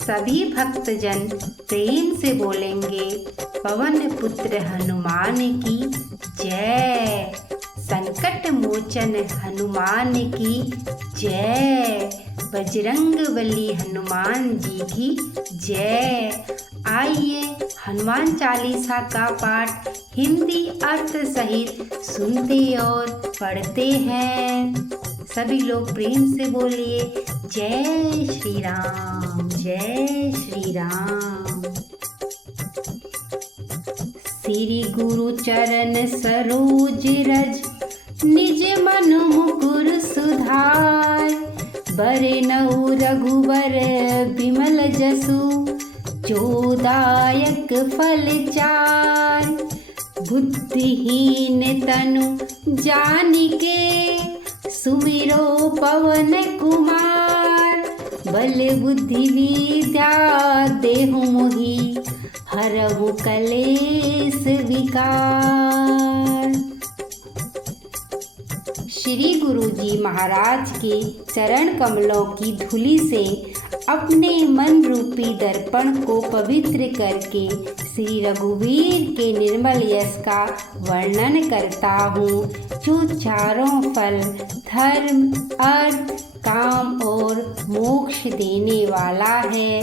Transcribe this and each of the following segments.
सभी भक्तजन प्रेम से बोलेंगे पवन पुत्र हनुमान की जय। संकट मोचन हनुमान की जय। बजरंगबली हनुमान जी की जय। आइए हनुमान चालीसा का पाठ हिंदी अर्थ सहित सुनते और पढ़ते हैं। सभी लोग प्रेम से बोलिए जय श्री राम, जय श्री राम। श्री गुरु चरण सरोज रज, निज मन मुकुर सुधार। बरनउँ रघुबर बिमल जसु, जो दायक फल चार। बुद्धिहीन तनु जानिके, सुमिरो पवन कुमार। बल बुद्धि विद्या देहु मोहि, हरहु कलेस विकार। श्री गुरु जी महाराज के चरण कमलों की धूलि से अपने मन रूपी दर्पण को पवित्र करके श्री रघुवीर के निर्मल यश का वर्णन करता हूँ, जो चारों फल धर्म अर्थ काम और मोक्ष देने वाला है।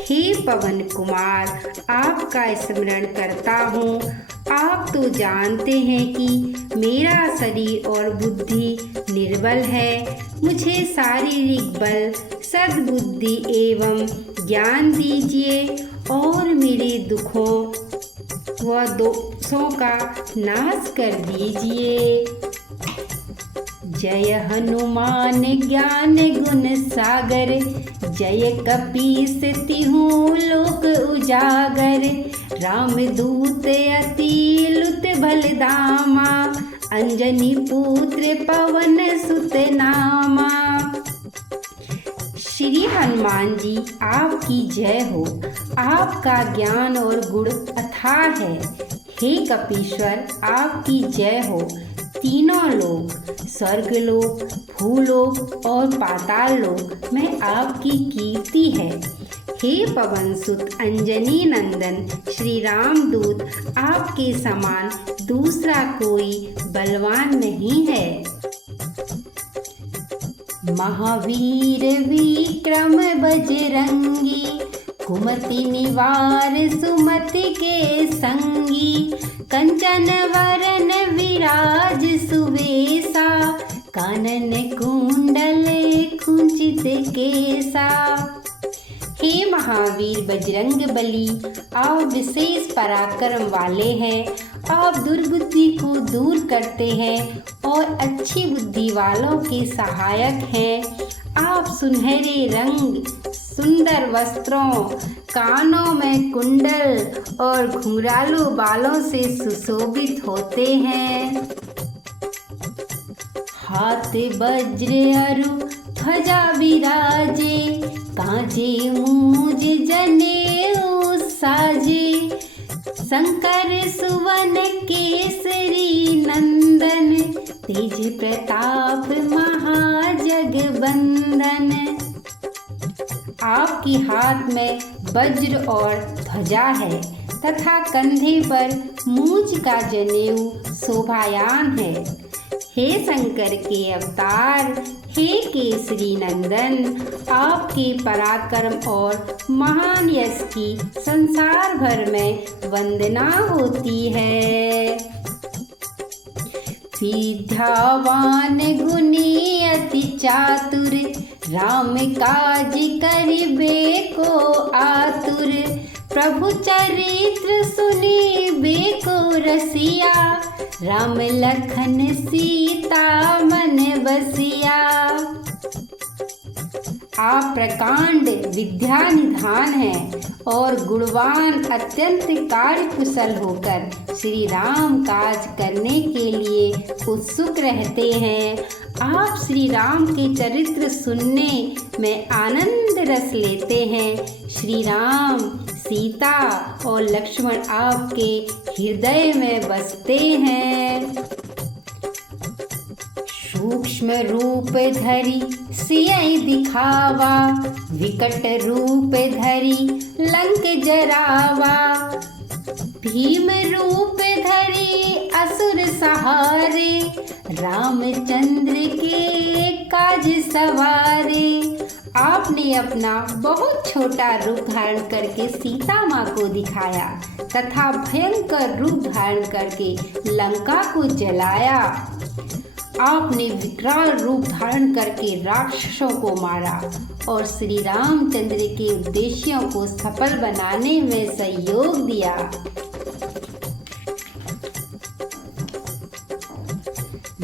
हे पवन कुमार, आपका स्मरण करता हूँ। आप तो जानते हैं कि मेरा शरीर और बुद्धि निर्बल है। मुझे शारीरिक बल, सद्बुद्धि एवं ज्ञान दीजिए और मेरे दुखों व दोषों का नाश कर दीजिए। जय हनुमान ज्ञान गुण सागर, जय कपीस तिहुँ लोक उजागर। राम दूत अति लुत बलधामा, अंजनी पुत्र पवन सुत नामा। श्री हनुमान जी आपकी जय हो। आपका ज्ञान और गुण अथाह है। हे कपीश्वर, आपकी जय हो। तीनों लोक, स्वर्गलोक, भूलोक और पाताल लोक में आपकी कीर्ति है। हे पवन सुत अंजनी नंदन श्री राम दूत, आपके समान दूसरा कोई बलवान नहीं है। महावीर विक्रम बजरंगी, कुमति निवार सुमति के संगी। कंचन वरन विराज सुवेशा, कानन कुंडल कुंचित केसा। हे महावीर बजरंगबली, आप विशेष पराक्रम वाले हैं। आप दुर्बुद्धि को दूर करते हैं और अच्छी बुद्धि वालों के सहायक हैं। आप सुनहरे रंग, सुंदर वस्त्रों, कानों में कुंडल और घुंघरालू बालों से सुशोभित होते हैं। हाथ वज्र अरु ध्वजा विराजे, कांजे मूज जनेऊ साजे। शंकर सुवन केसरी नंदन, तेज प्रताप महाजगबंदन। आपके हाथ में वज्र और ध्वजा है तथा कंधे पर मूंज का जनेऊ शोभायान है। हे शंकर के अवतार, हे केसरी नंदन, आपके पराक्रम और महान यश की संसार भर में वंदना होती है। विद्यावान गुणी अति चातुर, राम काज करिबे को आतुर। प्रभु चरित्र सुनिबे को रसिया, राम लखन सीता मन बसिया। आप प्रकांड विद्या निधान हैं और गुणवान अत्यंत कार्य कुशल होकर श्री राम काज करने के लिए उत्सुक रहते हैं। आप श्री राम के चरित्र सुनने में आनंद रस लेते हैं। श्री राम, सीता और लक्ष्मण आपके हृदय में बसते हैं। सूक्ष्म रूप धरि सियहि दिखावा, विकट रूप धरि लंक जरावा। भीम रूप धरि असुर सहारे, रामचंद्र के काज सवारे। आपने अपना बहुत छोटा रूप धारण करके सीता माँ को दिखाया तथा भयंकर रूप धारण करके लंका को जलाया। आपने विकराल रूप धारण करके राक्षसों को मारा और श्री रामचंद्र के उद्देश्यों को सफल बनाने में सहयोग दिया।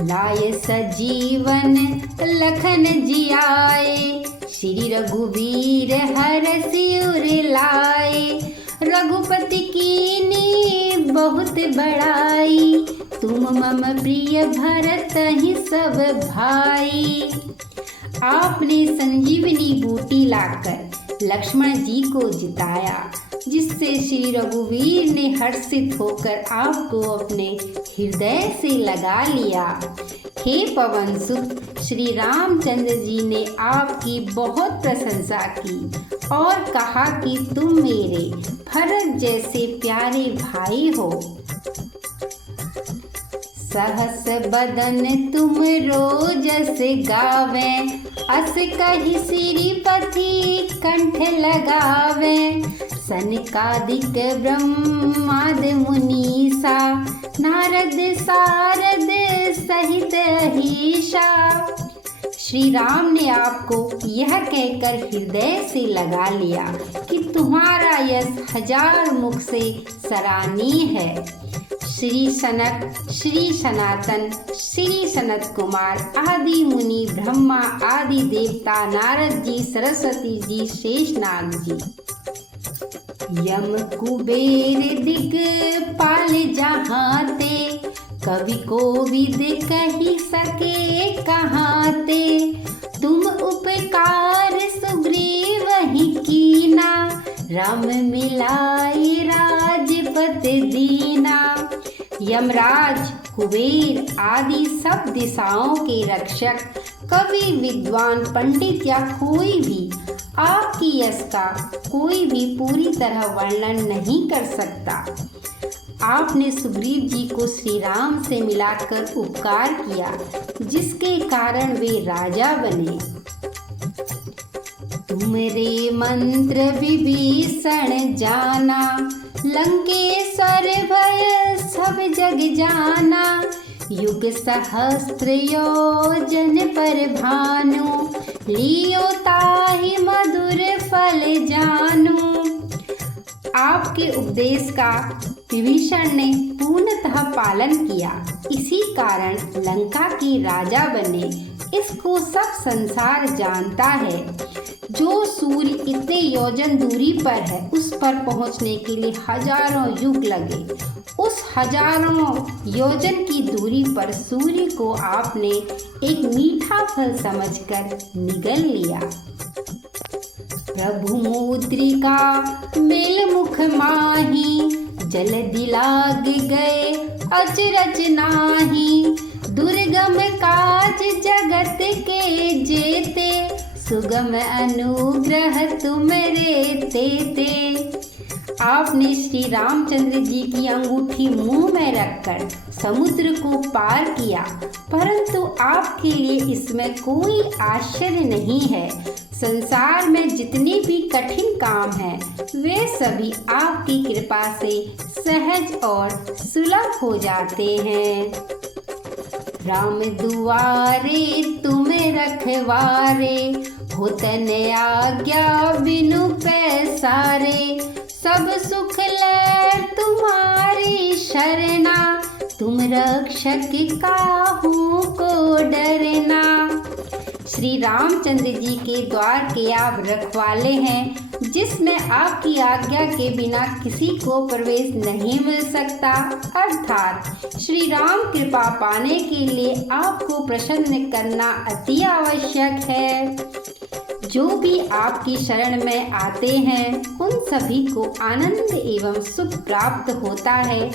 लाए सजीवन लखन जियाए, श्री रघुवीर हरषि उर लाए। रघुपति कीनी बहुत बड़ाई, तुम मम प्रिय भरतहि सब भाई। आपने संजीवनी बूटी लाकर लक्ष्मण जी को जिताया, जिससे श्री रघुवीर ने हर्षित होकर आपको अपने हृदय से लगा लिया। हे पवन सुत, श्री रामचंद्र जी ने आपकी बहुत प्रशंसा की और कहा कि तुम मेरे भरत जैसे प्यारे भाई हो। सहस बदन तुम रोजस गावे, अस कहि श्रीपति कंठ लगावे। सनकादिक ब्रह्माद मुनीसा, नारद सारद सहित अहीशा। श्री राम ने आपको यह कहकर हृदय से लगा लिया कि तुम्हारा यश हजार मुख से सराहनीय है। श्री सनक, श्री सनातन, श्री सनत कुमार आदि मुनि, ब्रह्मा आदि देवता, नारद जी, सरस्वती जी, शेषनाग जी, यम कुबेर दिक्पाल जहाँ ते, कवि कोविद कही सके कहाँ ते। तुम उपकार सुग्रीव ही कीना, राम मिलाए राजपत दीना। यमराज, कुबेर आदि सब दिशाओं के रक्षक, कवि, विद्वान, पंडित या कोई भी आपकी यश का कोई भी पूरी तरह वर्णन नहीं कर सकता। आपने सुग्रीव जी को श्री राम से मिलाकर उपकार किया, जिसके कारण वे राजा बने। तुमरे मंत्र विभीषण जाना, लंकेश्वर भय सब जग जाना। युग सहस्त्र योजन पर भानु, लियो ताहि मधुर फल जानू। आपके उपदेश का विभीषण ने पूर्णतः पालन किया, इसी कारण लंका के राजा बने। इसको सब संसार जानता है। जो सूर्य इतने योजन दूरी पर है, उस पर पहुंचने के लिए हजारों युग लगे। उस हजारों योजन की दूरी पर सूर्य को आपने एक मीठा फल समझकर निगल लिया। प्रभु मुद्रिका मेल मुख माही, जल दिलाग गए अचरज नाही। दुर्गम काज जगत के जेते, सुगम अनुग्रह तुमरे तेते। आपने श्री रामचंद्र जी की अंगूठी मुंह में रखकर समुद्र को पार किया, परंतु आपके लिए इसमें कोई आश्चर्य नहीं है। संसार में जितने भी कठिन काम हैं, वे सभी आपकी कृपा से सहज और सुलभ हो जाते हैं। राम दुआरे तुम रखवारे, होतन आज्ञा बिनु पैसारे। सब सुख ले तुम्हारी शरणा, तुम रक्षक काहू को डरना। श्री रामचंद्र जी के द्वार के आप रखवाले हैं, जिसमें आपकी आज्ञा के बिना किसी को प्रवेश नहीं मिल सकता। अर्थात श्री राम कृपा पाने के लिए आपको प्रसन्न करना अति आवश्यक है। जो भी आपकी शरण में आते हैं उन सभी को आनंद एवं सुख प्राप्त होता है।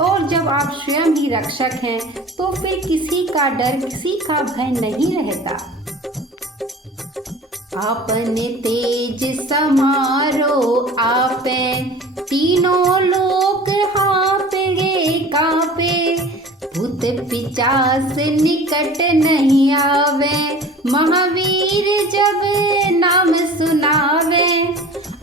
और जब आप स्वयं ही रक्षक हैं तो फिर किसी का डर, किसी का भय नहीं रहता। आपने तेज समारो आपे, तीनों लोक हाँपे कांपे, भूत पिचास निकट नहीं आवे, महावीर जब नाम सुनावे।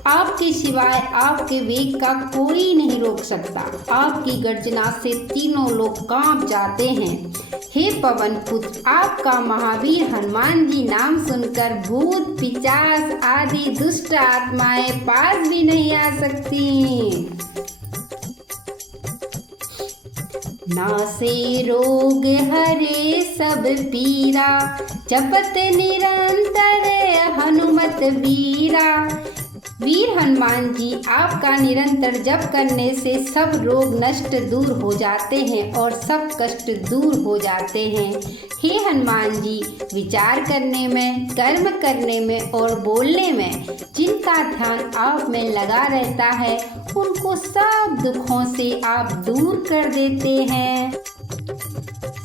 आपके सिवाय आपके वेग का कोई नहीं रोक सकता। आपकी गर्जना से तीनों लोग कांप जाते हैं। हे पवन पुत्र, आपका महावीर हनुमान जी नाम सुनकर भूत पिचास आदि दुष्ट आत्माएं पास भी नहीं आ सकती। नासे रोग हरे सब पीरा, जपत निरंतर हनुमत वीरा। वीर हनुमान जी, आपका निरंतर जप करने से सब रोग नष्ट दूर हो जाते हैं और सब कष्ट दूर हो जाते हैं। हे हनुमान जी, विचार करने में, कर्म करने में और बोलने में जिनका ध्यान आप में लगा रहता है उनको सब दुखों से आप दूर कर देते हैं।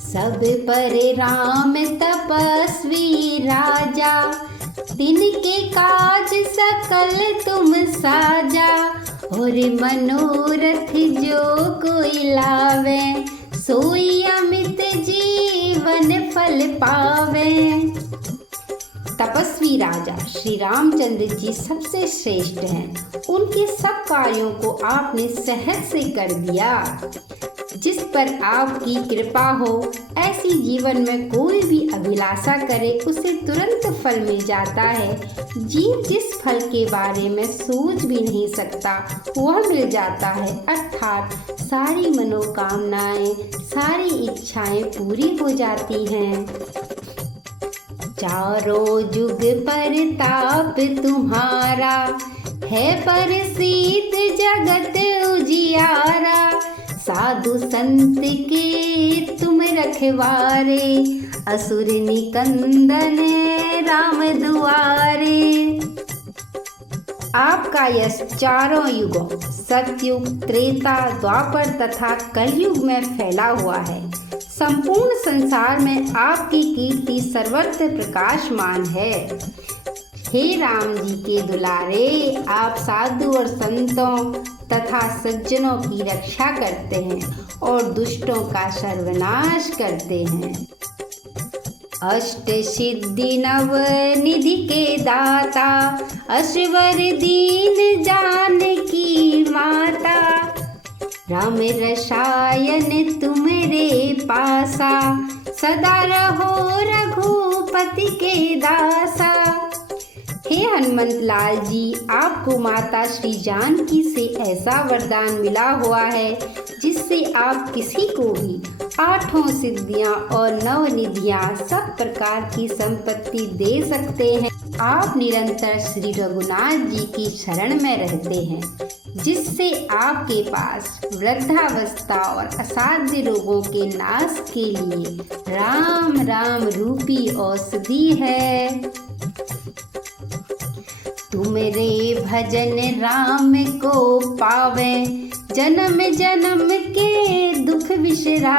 सब पर राम तपस्वी राजा, तिनके काज सकल तुम साजा। और मनोरथ जो कोई लावे, सोई अमित जीवन फल पावे। तपस्वी राजा श्री रामचंद्र जी सबसे श्रेष्ठ हैं। उनके सब कार्यों को आपने सहज से कर दिया। जिस पर आपकी कृपा हो, ऐसी जीवन में कोई भी अभिलाषा करे उसे तुरंत फल मिल जाता है। जीव जिस फल के बारे में सोच भी नहीं सकता वह मिल जाता है, अर्थात सारी मनोकामनाएं, सारी इच्छाएं पूरी हो जाती हैं। चारों जुग परताप तुम्हारा, है प्रसिद्ध जगत उजियारा। साधु संत के तुम रखवारे, असुर निकंदन राम दुआरे। आपका यश चारों युगों, सतयुग, त्रेता, द्वापर तथा कलयुग में फैला हुआ है। संपूर्ण संसार में आपकी कीर्ति सर्वत्र प्रकाशमान है। हे राम जी के दुलारे, आप साधु और संतों तथा सज्जनों की रक्षा करते हैं और दुष्टों का सर्वनाश करते हैं। अष्ट सिद्धि नव निधि के दाता, अश्वर दीन जानकी माता। राम रसायन तुम्हारे पासा, सदा रहो रघुपति के दासा। हे हनुमंत लाल जी, आपको माता श्री जानकी से ऐसा वरदान मिला हुआ है जिससे आप किसी को भी आठों सिद्धियां और 9 निधियां, सब प्रकार की संपत्ति दे सकते हैं। आप निरंतर श्री रघुनाथ जी की शरण में रहते हैं, जिससे आपके पास वृद्धावस्था और असाध्य रोगों के नाश के लिए राम राम रूपी औषधि है। तुमरे भजन राम को पावे, जन्म जन्म के दुख विसरा।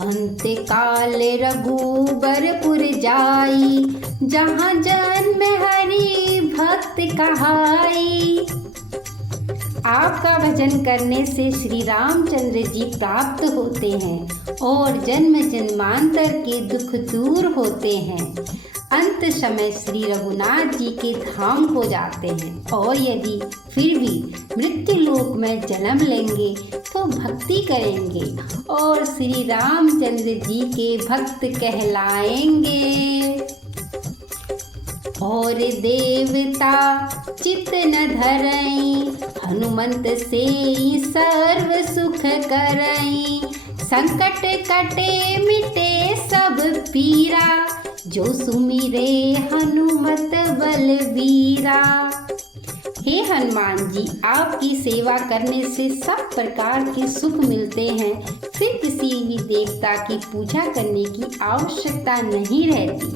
अंत काल रघुबरपुर जाई, जहाँ जन्म हरि भक्त कहाई। आपका भजन करने से श्री रामचंद्र जी प्राप्त होते हैं और जन्म जन्मांतर के दुख दूर होते हैं। अंत समय श्री रघुनाथ जी के धाम को जाते हैं और यदि फिर भी मृत्यु लोक में जन्म लेंगे तो भक्ति करेंगे और श्री रामचंद्र जी के भक्त कहलाएंगे। और देवता चित न धरई, हनुमंत से सर्व सुख करई। संकट कटे मिटे सब पीरा, जो सुमिरे हनुमत बलवीरा। हे हनुमान जी, आपकी सेवा करने से सब प्रकार के सुख मिलते हैं, फिर किसी भी देवता की पूजा करने की आवश्यकता नहीं रहती।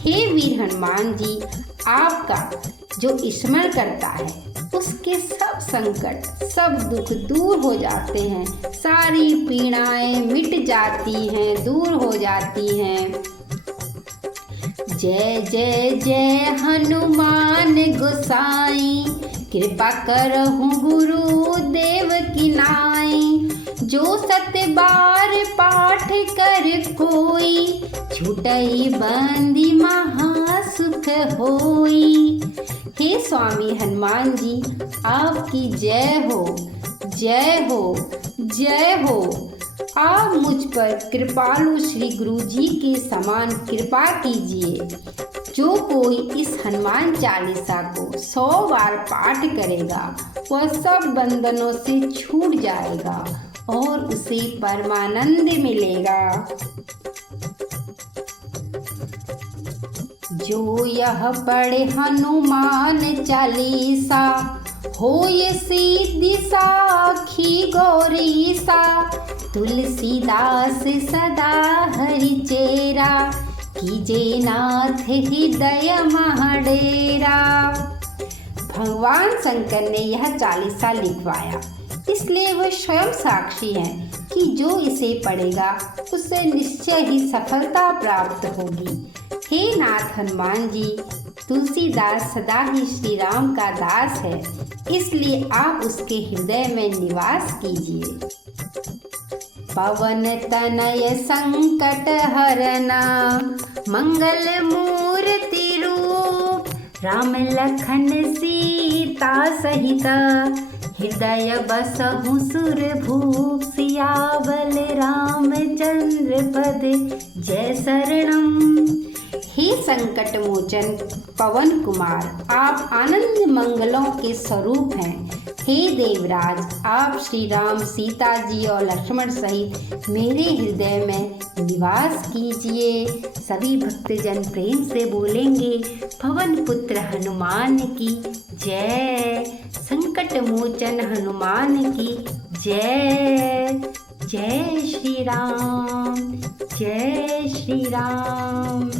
हे वीर हनुमान जी, आपका जो स्मरण करता है उसके सब संकट, सब दुख दूर हो जाते हैं, सारी पीड़ाएं मिट जाती हैं, दूर हो जाती हैं। जय जय जय हनुमान गोसाई, कृपा करहु गुरुदेव की नाई। जो सत बार पाठ कर कोई, छूटई बंदी महासुख होई। हे स्वामी हनुमान जी, आपकी जय हो, जय हो, जय हो। आप मुझ पर कृपालु श्री गुरु जी के समान कृपा कीजिए। जो कोई इस हनुमान चालीसा को 100 बार पाठ करेगा वह सब बंधनों से छूट जाएगा और उसे परमानंद मिलेगा। जो यह पढ़े हनुमान चालीसा, होय सिद्धि साखी गौरीसा। तुलसीदास सदा हरि चेरा, कीजे नाथ हृदय महडेरा। भगवान शंकर ने यह चालीसा लिखवाया, इसलिए वह स्वयं साक्षी हैं कि जो इसे पढ़ेगा उसे निश्चय ही सफलता प्राप्त होगी। हे नाथ हनुमान जी, तुलसीदास सदा ही श्री राम का दास है, इसलिए आप उसके हृदय में निवास कीजिए। पवन तनय संकट हरना, मंगल मूर्ति रूप। राम लखन सीता सहित, हृदय बसहु सुरभूप। सियावल रामचंद्र पद, जय शरणम। हे संकट मोचन पवन कुमार, आप आनंद मंगलों के स्वरूप हैं। हे देवराज, आप श्री राम, सीता जी और लक्ष्मण सहित मेरे हृदय में निवास कीजिए। सभी भक्तजन प्रेम से बोलेंगे, पवन पुत्र हनुमान की जय, संकट मोचन हनुमान की जय। जय श्री राम, जय श्री राम।